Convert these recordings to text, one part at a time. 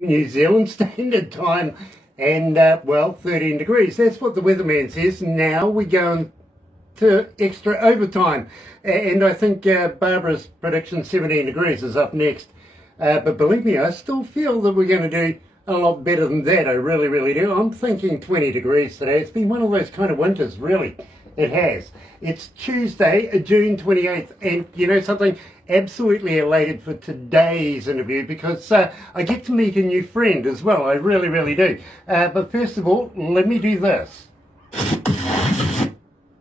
New Zealand Standard Time, and well, 13 degrees. That's what the weatherman says. Now we're going to extra overtime, and I think Barbara's prediction 17 degrees is up next. But believe me, I still feel that we're going to do a lot better than that. I really, really do. I'm thinking 20 degrees today. It's been one of those kind of winters, really. It has. It's Tuesday, June 28th, and you know something? Absolutely elated for today's interview because I get to meet a new friend as well. I really, really do. But first of all, let me do this.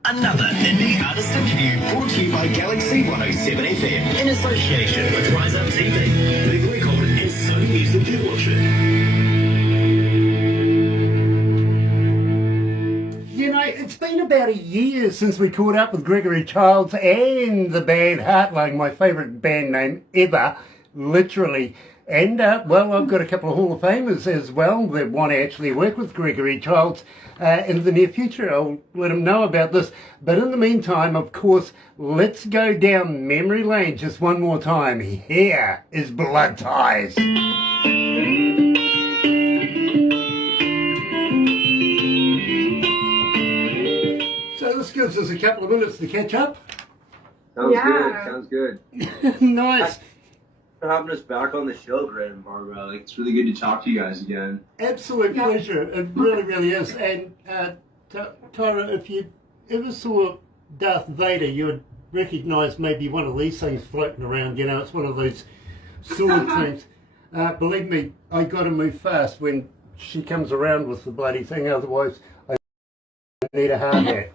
Another indie artist interview brought to you by Galaxy107fm in association with Rise Up TV. The record is so easy to watch it. You know, it's been about a year since we caught up with Gregory Childs and the band Heart Lung, my favourite band name ever, literally. And, well, I've got a couple of Hall of Famers as well that want to actually work with Gregory Childs in the near future. I'll let them know about this. But in the meantime, of course, let's go down memory lane just one more time. Here is Blood Ties. So this gives us a couple of minutes to catch up. Sounds good. Nice. Thanks for having us back on the show, Greg and Barbara. Like, it's really good to talk to you guys again. Absolute pleasure. It really, really is. And Tyra, if you ever saw Darth Vader, you would recognise maybe one of these things floating around. You know, it's one of those sword things. Believe me, I got to move fast when she comes around with the bloody thing. Otherwise, I need a hard hat.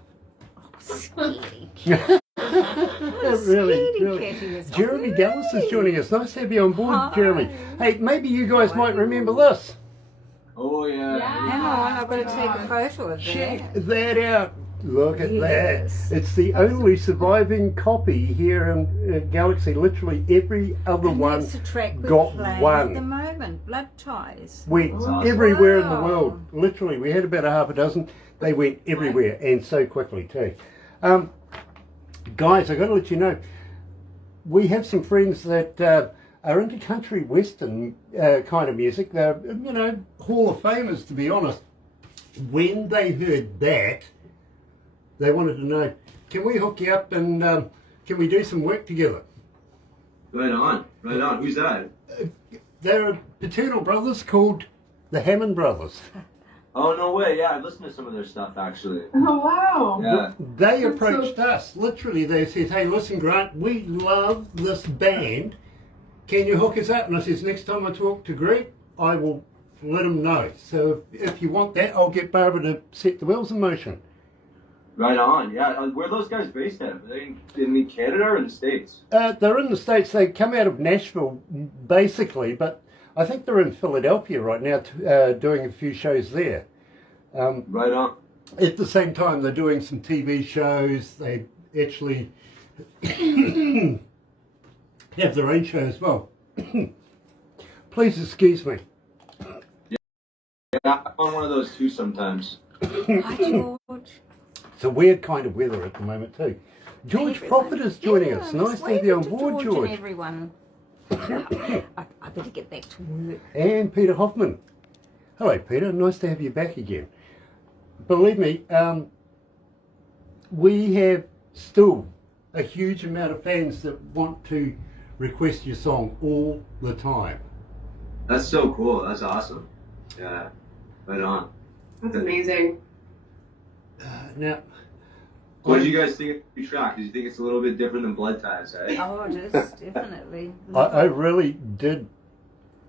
Really. Jeremy Dallas is joining us. Nice to have you on board. Hi. Jeremy. Hey, maybe you guys might remember this. Oh, yeah. Hang on, I've got to take a photo of Check that. that out. Look at Yes. that. It's the only surviving copy here in Galaxy. Literally every other one That's the track we're got playing one. at the moment, Blood Ties. Went Awesome. everywhere in the Wow. world. Literally, we had about a half a dozen. They went everywhere, and so quickly too. Guys, I've got to let you know, we have some friends that are into country western kind of music. They're, you know, Hall of Famers, to be honest. When they heard that, they wanted to know, can we hook you up and can we do some work together? Right on. Who's that? They're paternal brothers called the Hammond Brothers. Oh, no way. Yeah, I've listened to some of their stuff, actually. Oh, wow. Yeah. They approached us. Literally, they said, hey, listen, Grant, we love this band. Can you hook us up? And I says, next time I talk to Greg, I will let him know. So if you want that, I'll get Barbara to set the wheels in motion. Right on. Yeah. Where are those guys based at? Are they in Canada or in the States? They're in the States. They come out of Nashville, basically, but I think they're in Philadelphia right now doing a few shows there. Right on. At the same time, they're doing some TV shows. They actually have their own show as well. Please excuse me. Yeah, I'm on one of those too sometimes. Hi, George. It's a weird kind of weather at the moment too. George Prophet is joining us. Nice to have you on board, George. And everyone. I better get back to work. And Peter Hoffman. Hello, Peter. Nice to have you back again. Believe me, we have still a huge amount of fans that want to request your song all the time. That's so cool. That's awesome. Yeah. Right on. That's amazing. Now, What did you guys think of the track? Did you think it's a little bit different than Blood Ties, eh? Oh, it is, definitely. I really did.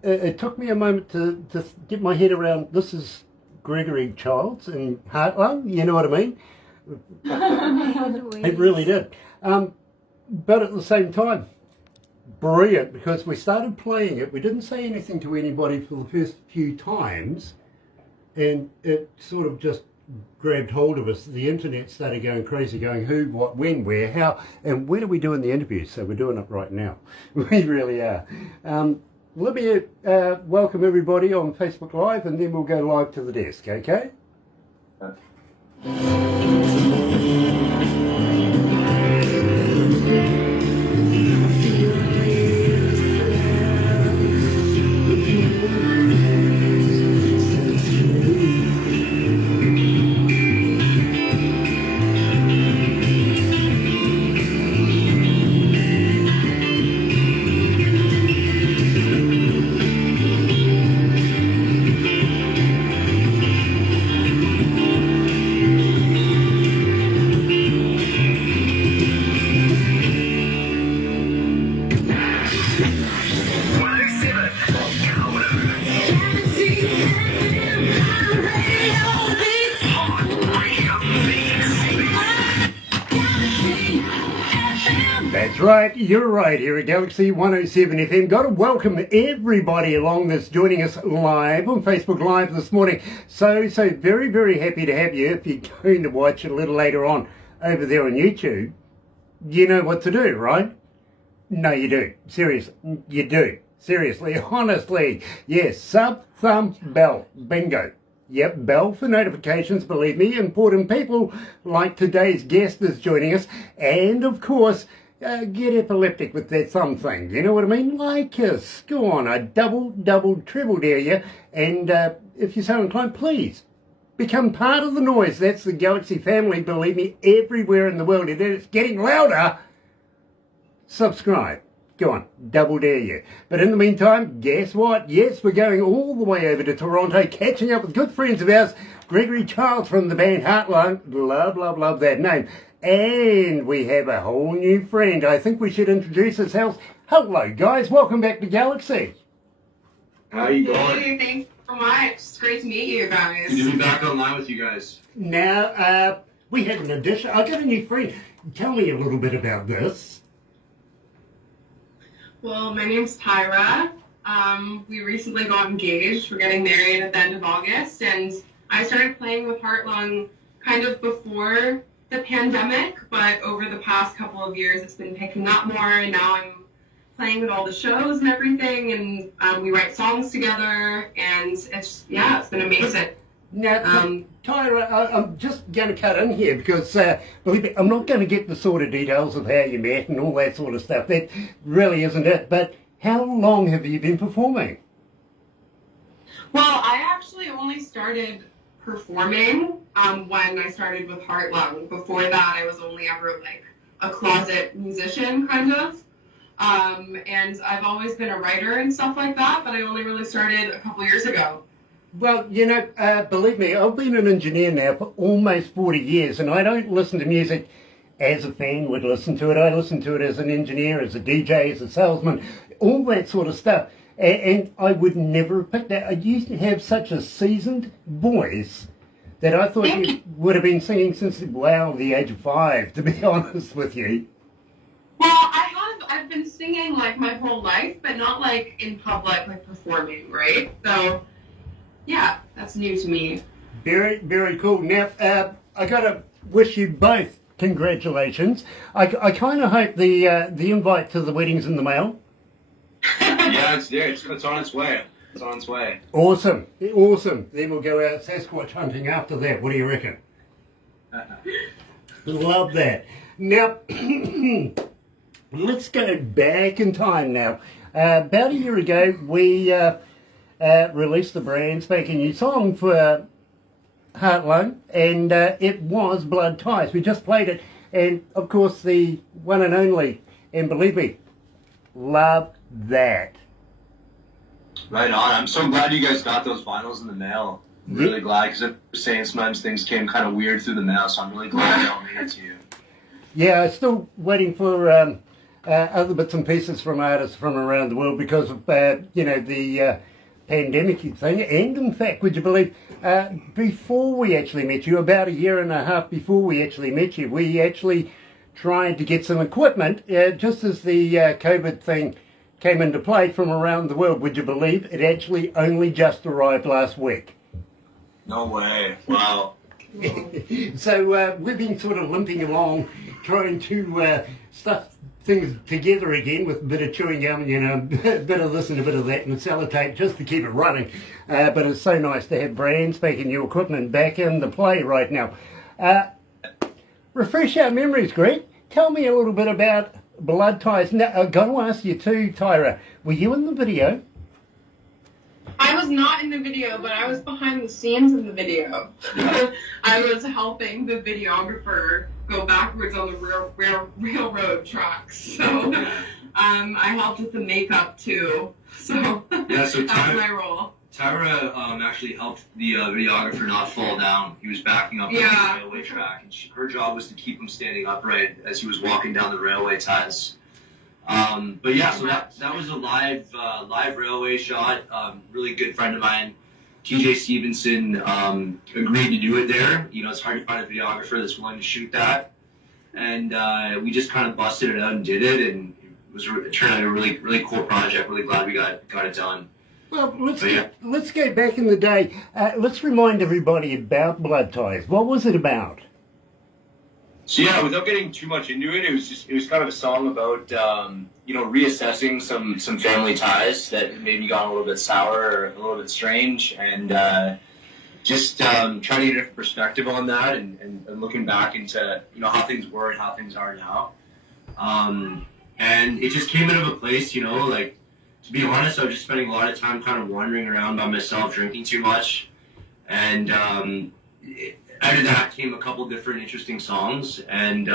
It took me a moment to get my head around, this is Gregory Childs and Heart Lung, you know what I mean? It really did. But at the same time, brilliant, because we started playing it. We didn't say anything to anybody for the first few times, and it sort of just grabbed hold of us. The internet started going crazy, going who, what, when, where, how, and when are we doing the interview? So we're doing it right now. We really are. Let me welcome everybody on Facebook Live, and then we'll go live to the desk, okay? right, you're right here at Galaxy 107 FM. Got to welcome everybody along that's joining us live on Facebook Live this morning. So very, very happy to have you. If you're going to watch it a little later on over there on YouTube, you know what to do, right? No, you do. Seriously, you do. Seriously, honestly. Yes, sub, thumb, bell. Bingo. Yep, bell for notifications, believe me. Important people like today's guest is joining us. And, of course, get epileptic with that thumb thing. You know what I mean? Like us. Go on, I double, triple dare you. And if you're so inclined, please become part of the noise. That's the Galaxy family, believe me, everywhere in the world. And it's getting louder. Subscribe. Go on, double dare you. But in the meantime, guess what? Yes, we're going all the way over to Toronto, catching up with good friends of ours, Gregory Childs from the band Heart Lung. Love that name. And we have a whole new friend. I think we should introduce ourselves. Hello, guys. Welcome back to Galaxy. How you going? Hey, thanks so much. It's great to meet you guys. Good to be back online with you guys. Now, we had an addition. I got a new friend. Tell me a little bit about this. Well, my name's Tyra. We recently got engaged. We're getting married at the end of August, and I started playing with Heart Lung kind of before the pandemic, but over the past couple of years, it's been picking up more, and now I'm playing at all the shows and everything, and we write songs together, and it's been amazing. Now, Tyra, I'm just going to cut in here because, believe me, I'm not going to get the sort of details of how you met and all that sort of stuff. That really isn't it. But how long have you been performing? Well, I actually only started performing when I started with Heart Lung. Before that, I was only ever like a closet musician, kind of. And I've always been a writer and stuff like that, but I only really started a couple years ago. Well, you know, believe me, I've been an engineer now for almost 40 years, and I don't listen to music as a fan would listen to it. I listen to it as an engineer, as a DJ, as a salesman, all that sort of stuff. And I would never have picked that. You used to have such a seasoned voice that I thought you would have been singing since, the age of 5, to be honest with you. Well, I've been singing like my whole life, but not like in public, like performing, right? So, yeah, that's new to me. Very, very cool. Now, I got to wish you both congratulations. I kind of hope the invite to the wedding's in the mail. Yeah, it's there. It's on its way. It's on its way. Awesome. Then we'll go out Sasquatch hunting after that. What do you reckon? Love that. Now, let's go back in time now. About a year ago, we released the brand spanking new song for Heart Lung, and it was Blood Ties. We just played it, and of course the one and only, and believe me, love that. Right on. I'm so glad you guys got those vinyls in the mail. I'm really glad, because I'm saying sometimes things came kind of weird through the mail, so I'm really glad they all made it to you. Yeah, I'm still waiting for other bits and pieces from artists from around the world because of, the pandemic thing. And in fact, would you believe, before we actually met you, about a year and a half before we actually met you, we actually tried to get some equipment, just as the COVID thing came into play from around the world. Would you believe it actually only just arrived last week? No way. Wow. So we've been sort of limping along, trying to stuff things together again with a bit of chewing gum, a bit of this and a bit of that, and sellotape just to keep it running. But it's so nice to have brand spanking new equipment back in the play right now. Refresh our memories, Greg. Tell me a little bit about Blood Ties. Now, I've got to ask you too, Tyra, were you in the video? I was not in the video, but I was behind the scenes in the video. I was helping the videographer go backwards on the railroad tracks. So I helped with the makeup too. So, yeah, so that was my role. Tyra actually helped the videographer not fall down. He was backing up on the railway track, and her job was to keep him standing upright as he was walking down the railway ties. But yeah, so that was a live railway shot. Really good friend of mine, TJ Stevenson, agreed to do it there. It's hard to find a videographer that's willing to shoot that. and we just kind of busted it out and did it, and it turned out a really really cool project. Really glad we got it done. Well, let's go back in the day. Let's remind everybody about Blood Ties. What was it about? So yeah, without getting too much into it, it was kind of a song about reassessing some family ties that maybe got a little bit sour or a little bit strange, and just trying to get a different perspective on that, and looking back into how things were and how things are now. And it just came out of a place, like, to be honest, I was just spending a lot of time kind of wandering around by myself, drinking too much, and out of that came a couple different interesting songs, and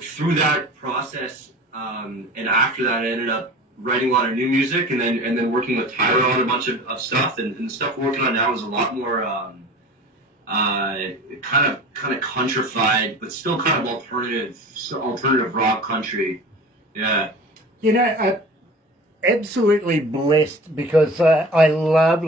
through that process, and after that, I ended up writing a lot of new music, and then working with Tyra on a bunch of stuff, and the stuff we're working on now is a lot more kind of countrified, but still kind of alternative rock country. Yeah. Absolutely blessed, because I love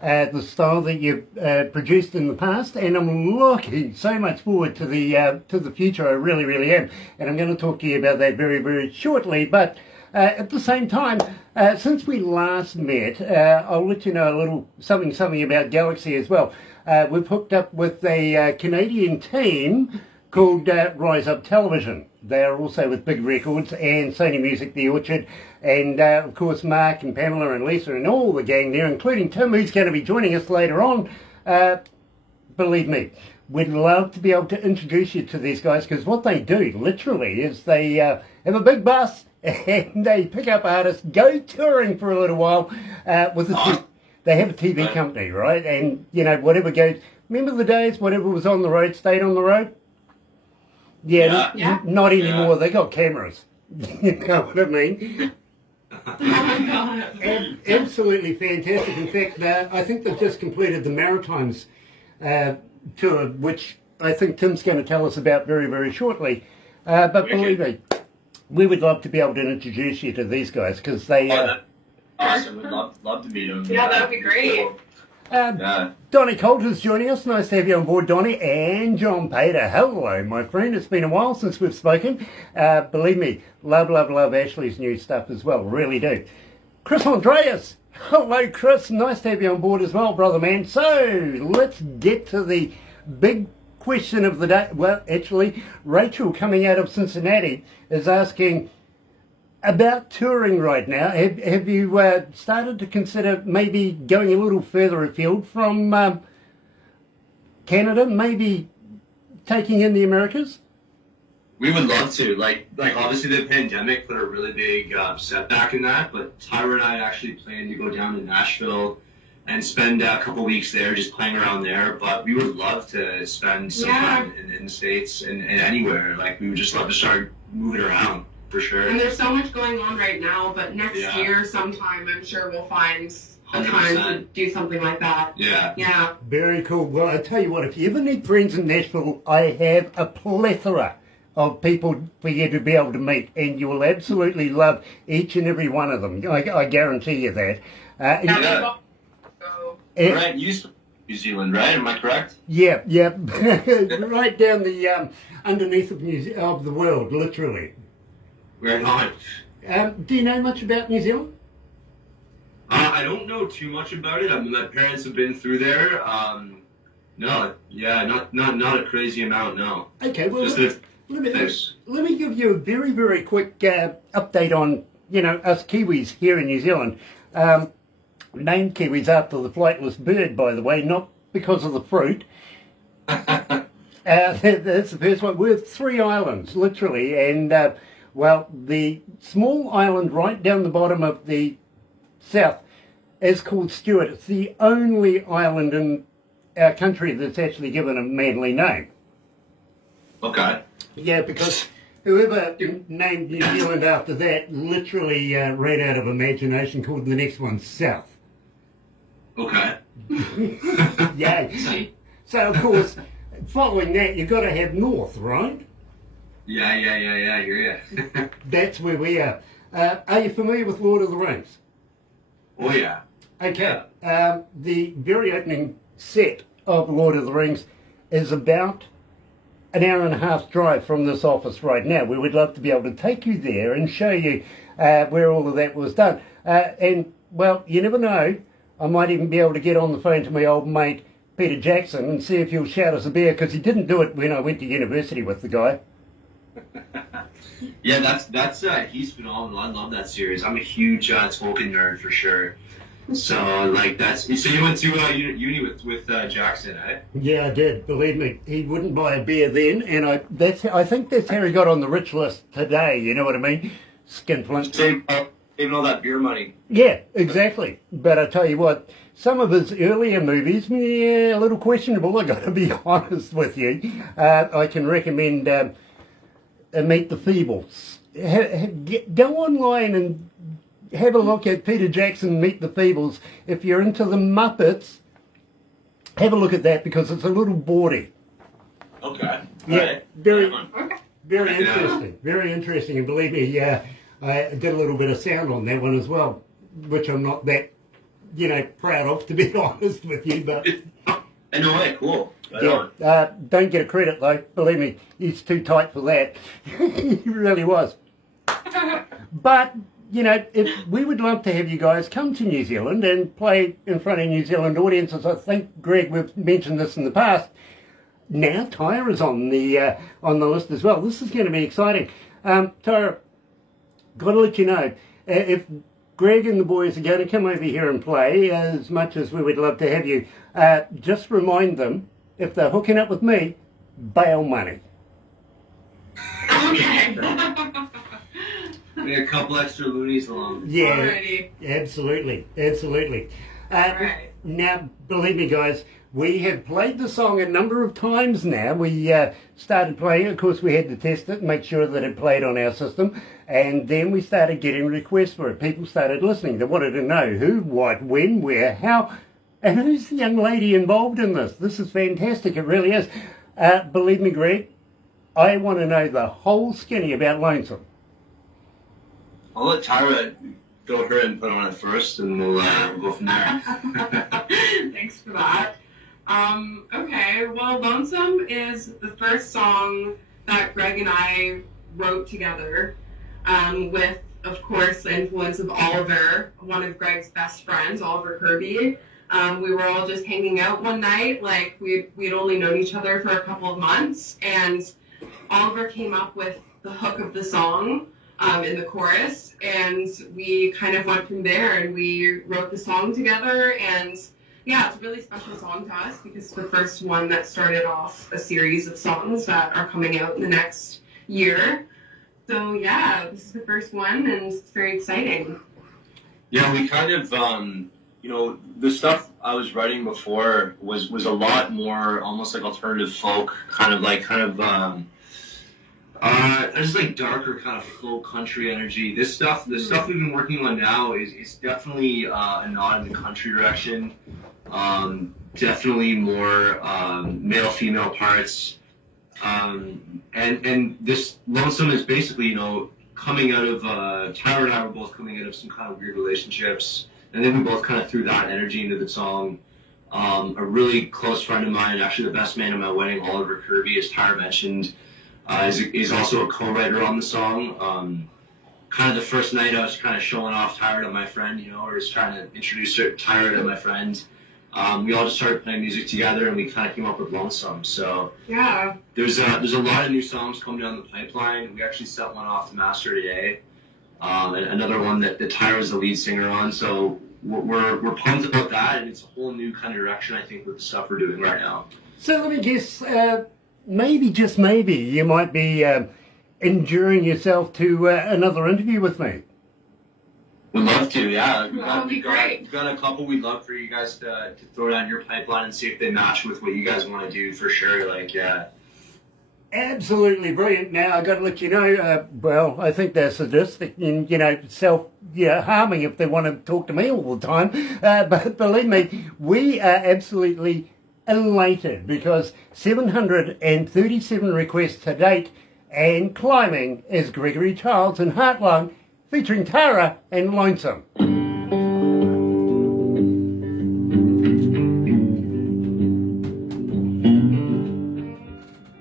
the style that you've produced in the past, and I'm looking so much forward to the future. I really, really am, and I'm going to talk to you about that very, very shortly. But at the same time, since we last met, I'll let you know a little something about Galaxy as well. We've hooked up with a Canadian team called Rise Up Television. They are also with Big Records and Sony Music, The Orchard, and of course Mark and Pamela and Lisa and all the gang there, including Tim, who's going to be joining us later on. Believe me, we'd love to be able to introduce you to these guys, because what they do literally is they have a big bus and they pick up artists, go touring for a little while with they have a TV company, right? And whatever goes. Remember the days, whatever was on the road stayed on the road? Yeah. Not anymore. They got cameras. You know what I mean? Absolutely fantastic. In fact, I think they've just completed the Maritimes tour, which I think Tim's going to tell us about very, very shortly. But believe me, we would love to be able to introduce you to these guys, because they... awesome. We'd love to meet them. Yeah, that would be great. Donnie Coulter's joining us. Nice to have you on board, Donnie. And John Pater. Hello, my friend. It's been a while since we've spoken. Believe me, love Ashley's new stuff as well. Really do. Chris Andreas. Hello, Chris. Nice to have you on board as well, brother man. So, let's get to the big question of the day. Well, actually, Rachel, coming out of Cincinnati, is asking about touring right now. Have you started to consider maybe going a little further afield from Canada, maybe taking in the Americas? We would love to. Like obviously the pandemic put a really big setback in that, but Tyra and I actually planned to go down to Nashville and spend a couple weeks there just playing around there. But we would love to spend some time in the States and anywhere. Like, we would just love to start moving around. For sure. And there's so much going on right now, but next year sometime I'm sure we'll find a time to do something like that. Yeah. Very cool. Well, I tell you what, if you ever need friends in Nashville, I have a plethora of people for you to be able to meet, and you will absolutely love each and every one of them. I guarantee you that. Right, you used to New Zealand, right? Am I correct? Yeah. Right down the underneath of the world, literally. We're not. Do you know much about New Zealand? I don't know too much about it. I mean, my parents have been through there. Not a crazy amount, no. Okay, well, let me give you a very, very quick update on, us Kiwis here in New Zealand. Named Kiwis after the flightless bird, by the way, not because of the fruit. That's the first one. We're 3 islands, literally, and... well, the small island right down the bottom of the south is called Stewart. It's the only island in our country that's actually given a manly name. Okay. Yeah, because whoever named New Zealand after that literally ran out of imagination, called the next one South. Okay. Yeah. So, of course, following that, you've got to have North, right? Yeah, I hear you. That's where we are. Are you familiar with Lord of the Rings? Oh, yeah. Okay. The very opening set of Lord of the Rings is about an hour and a half drive from this office right now. We would love to be able to take you there and show you where all of that was done. And, well, you never know. I might even be able to get on the phone to my old mate, Peter Jackson, and see if he'll shout us a beer, because he didn't do it when I went to university with the guy. Yeah, that's he's phenomenal. I love that series. I'm a huge Tolkien nerd for sure. So so you went to uni with Jackson, eh? Yeah, I did. Believe me, he wouldn't buy a beer then, and I think that's how he got on the rich list today. You know what I mean? Skinflint. Saving all that beer money. Yeah, exactly. But I tell you what, some of his earlier movies, yeah, a little questionable. I got to be honest with you. I can recommend Meet the Feebles. Go online and have a look at Peter Jackson, Meet the Feebles. If you're into the Muppets, have a look at that, because it's a little bawdy. Okay. Yeah, Right. very Yeah. interesting. Very interesting. And believe me, I did a little bit of sound on that one as well, which I'm not that, proud of, to be honest with you. But No way, cool. Right yeah, on. don't get a credit though. Believe me, he's too tight for that. He really was. But if we would love to have you guys come to New Zealand and play in front of New Zealand audiences. I think, Greg, we've mentioned this in the past. Now Tyra's on the list as well. This is going to be exciting. Tyra, got to let you know, if Greg and the boys are going to come over here and play, as much as we would love to have you, just remind them, if they're hooking up with me, bail money. Okay. A couple extra loonies along. Yeah, Alrighty. absolutely. Alright. Now, believe me, guys, we have played the song a number of times now. We started playing it. Of course, we had to test it and make sure that it played on our system. And then we started getting requests for it. People started listening. They wanted to know who, what, when, where, how, and who's the young lady involved in this. This is fantastic. It really is. Believe me, Greg, I want to know the whole skinny about Lonesome. I'll let Tyra go her input on it first, and we'll go from there. Thanks for that. Okay, well, Lonesome is the first song that Greg and I wrote together, with, of course, the influence of Oliver, one of Greg's best friends, Oliver Kirby. We were all just hanging out one night, like we'd only known each other for a couple of months, and Oliver came up with the hook of the song in the chorus, and we kind of went from there, and we wrote the song together. And yeah, it's a really special song to us because it's the first one that started off a series of songs that are coming out in the next year. So yeah, this is the first one, and it's very exciting. Yeah, we kind of, the stuff I was writing before was a lot more almost like alternative folk, just like darker kind of folk country energy. The stuff we've been working on now is definitely a nod in the country direction. Definitely more male-female parts. And this Lonesome is basically, coming out of, Tyra and I were both coming out of some kind of weird relationships, and then we both kind of threw that energy into the song. A really close friend of mine, actually the best man at my wedding, Oliver Kirby, as Tyra mentioned, is also a co-writer on the song. Kind of the first night I was kind of showing off Tyra to my friend, or just trying to introduce Tyra to my friend. We all just started playing music together, and we kind of came up with Lonesome. So Yeah. there's a lot of new songs coming down the pipeline. We actually set one off to master today, and another one that Tyra's the lead singer on. So we're pumped about that, and it's a whole new kind of direction, I think, with the stuff we're doing right now. So let me guess, maybe, just maybe, you might be enduring yourself to another interview with me. We'd love to, yeah. That would be great. We've got a couple we'd love for you guys to throw down your pipeline and see if they match with what you guys want to do, for sure. Absolutely brilliant. Now, I've got to let you know, I think they're sadistic and, harming if they want to talk to me all the time. But believe me, we are absolutely elated because 737 requests to date, and climbing is Gregory Childs Heart Lung, featuring Tyra and Lonesome.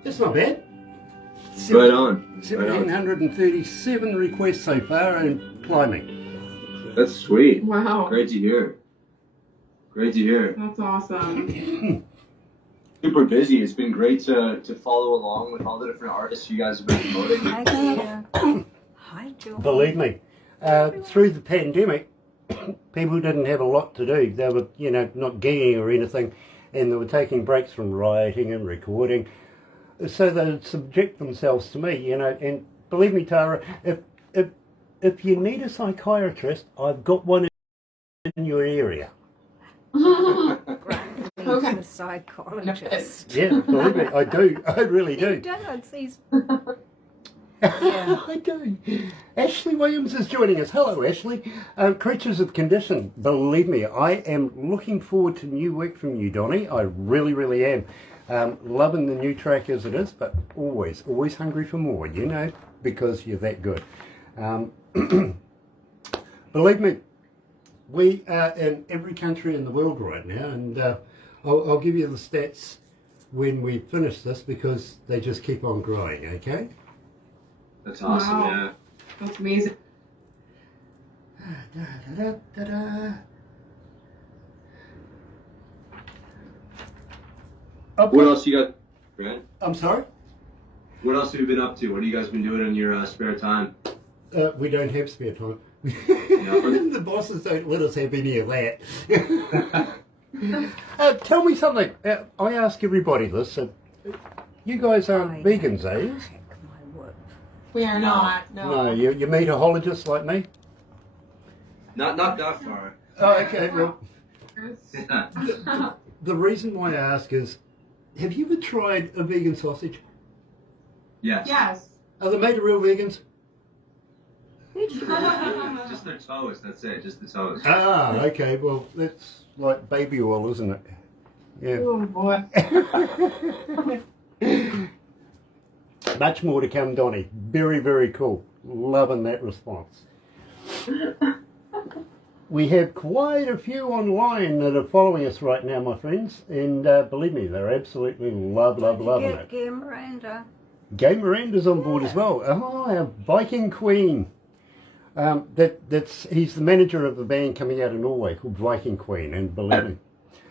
That's not bad. Right on. 1,737 requests so far and climbing. That's sweet. Wow. Great to hear. Great to hear. That's awesome. Super busy. It's been great to follow along with all the different artists you guys have been promoting. Hi, Peter. Hi, Joe. Believe me, through the pandemic, people didn't have a lot to do. They were, not gigging or anything, and they were taking breaks from writing and recording. So they'd subject themselves to me, and believe me, Tara, if you need a psychiatrist, I've got one in your area. Okay. A psychologist. Yeah, believe me, I do. I really do. He does. He's... Yeah, I do. Ashley Williams is joining us. Hello, Ashley. Creatures of Condition. Believe me, I am looking forward to new work from you, Donnie. I really, really am. Loving the new track as it is, but always hungry for more, because you're that good. Believe me, we are in every country in the world right now, and I'll give you the stats when we finish this because they just keep on growing, okay? That's awesome, Wow. yeah. That's amazing. What else you got, Grant? I'm sorry? What else have you been up to? What have you guys been doing in your spare time? We don't have spare time. Yeah. The bosses don't let us have any of that. Tell me something. I ask everybody this. You guys aren't vegans, are you? Heck, my word. We are not. No, you're meatahologists like me? Not that far. Oh, okay. Well, Yeah. the reason why I ask is, have you ever tried a vegan sausage? Yes. Yes. Are they made of real vegans? Just their toes, that's it, just the toes. Ah, okay. Well, that's like baby oil, isn't it? Yeah. Oh boy. Much more to come, Donnie. Very, very cool. Loving that response. We have quite a few online that are following us right now, my friends, and believe me, they're absolutely loving it. Get Miranda. Gay Miranda's on board as well. Oh, our Viking Queen. He's the manager of a band coming out of Norway called Viking Queen, and believe me.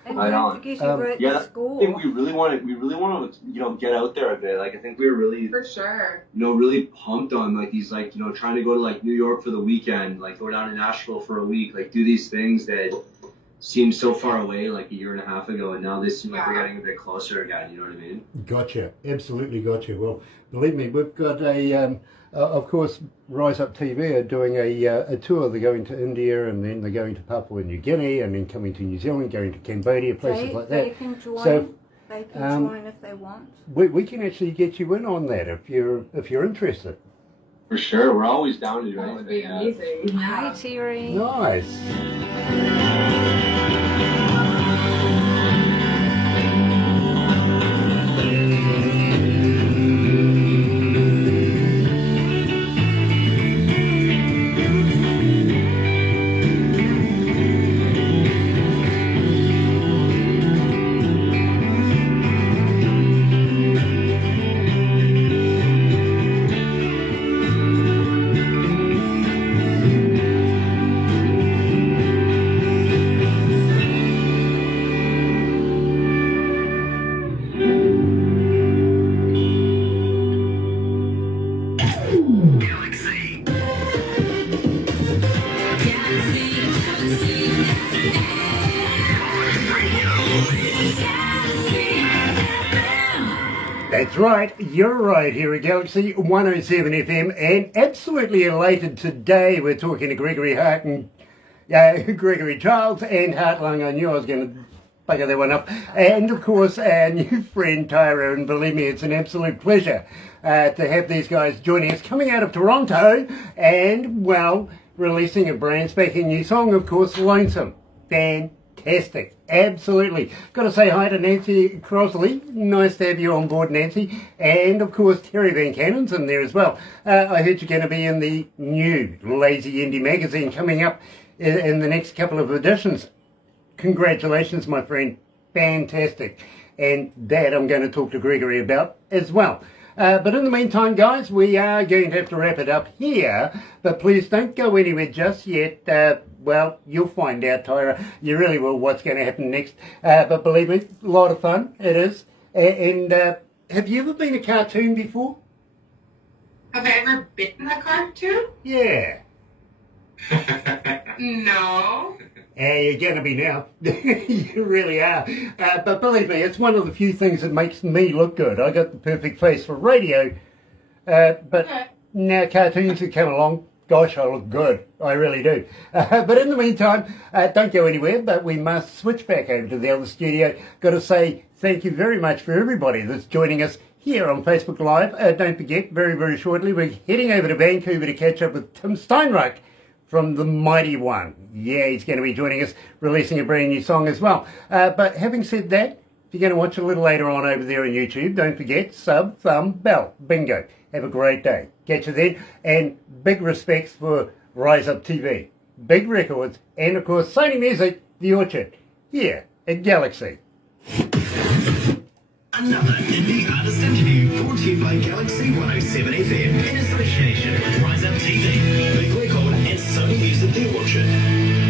And Right don't on. forget you were at the I school. think we really want to, get out there a bit. Like, I think we're really, For sure. really pumped on like these, like, trying to go to like New York for the weekend, like go down to Nashville for a week, like do these things that seemed so far away like a year and a half ago, and now they seem like they're getting a bit closer again. You know what I mean? Gotcha. Absolutely gotcha. Well, believe me, we've got of course, Rise Up TV are doing a tour. They're going to India, and then they're going to Papua New Guinea, and then coming to New Zealand, going to Cambodia, places like that. They can join. So, they can join if they want. we can actually get you in on that if you're interested. For sure, we're always down to do That would be anything. amazing. Hi, Terry. Nice. That's right, you're right here at Galaxy 107 FM, and absolutely elated today. We're talking to Gregory Childs and Heart Lung. I knew I was going to bugger that one up. And of course, our new friend Tyra, and believe me, it's an absolute pleasure to have these guys joining us, coming out of Toronto, and, well, releasing a brand spanking new song, of course, Lonesome. Fantastic. Absolutely. Got to say hi to Nancy Crosley. Nice to have you on board, Nancy. And, of course, Terry Van Cannon's in there as well. I heard you're going to be in the new Lazy Indie magazine coming up in the next couple of editions. Congratulations, my friend. Fantastic. And that I'm going to talk to Gregory about as well. But in the meantime, guys, we are going to have to wrap it up here. But please don't go anywhere just yet. Well, you'll find out, Tyra. You really will what's going to happen next. But believe me, a lot of fun. It is. And have you ever been a cartoon before? Have I ever been in a cartoon? Yeah. No. You're going to be now. You really are. But believe me, it's one of the few things that makes me look good. I got the perfect face for radio. But now cartoons have come along. Gosh, I look good. I really do. But in the meantime, don't go anywhere. But we must switch back over to the other studio. Got to say thank you very much for everybody that's joining us here on Facebook Live. Don't forget, very, very shortly, we're heading over to Vancouver to catch up with Tim Steinruck from The Mighty One. Yeah, he's going to be joining us, releasing a brand new song as well. But having said that, if you're going to watch a little later on over there on YouTube, don't forget, sub, thumb, bell. Bingo. Have a great day. Catch you then. And big respects for Rise Up TV, Big Records, and of course Sony Music, The Orchard, here at Galaxy. Another indie artist interview brought to you by Galaxy 107fm in association with Rise Up TV, Big Record, and Sony Music The Orchard.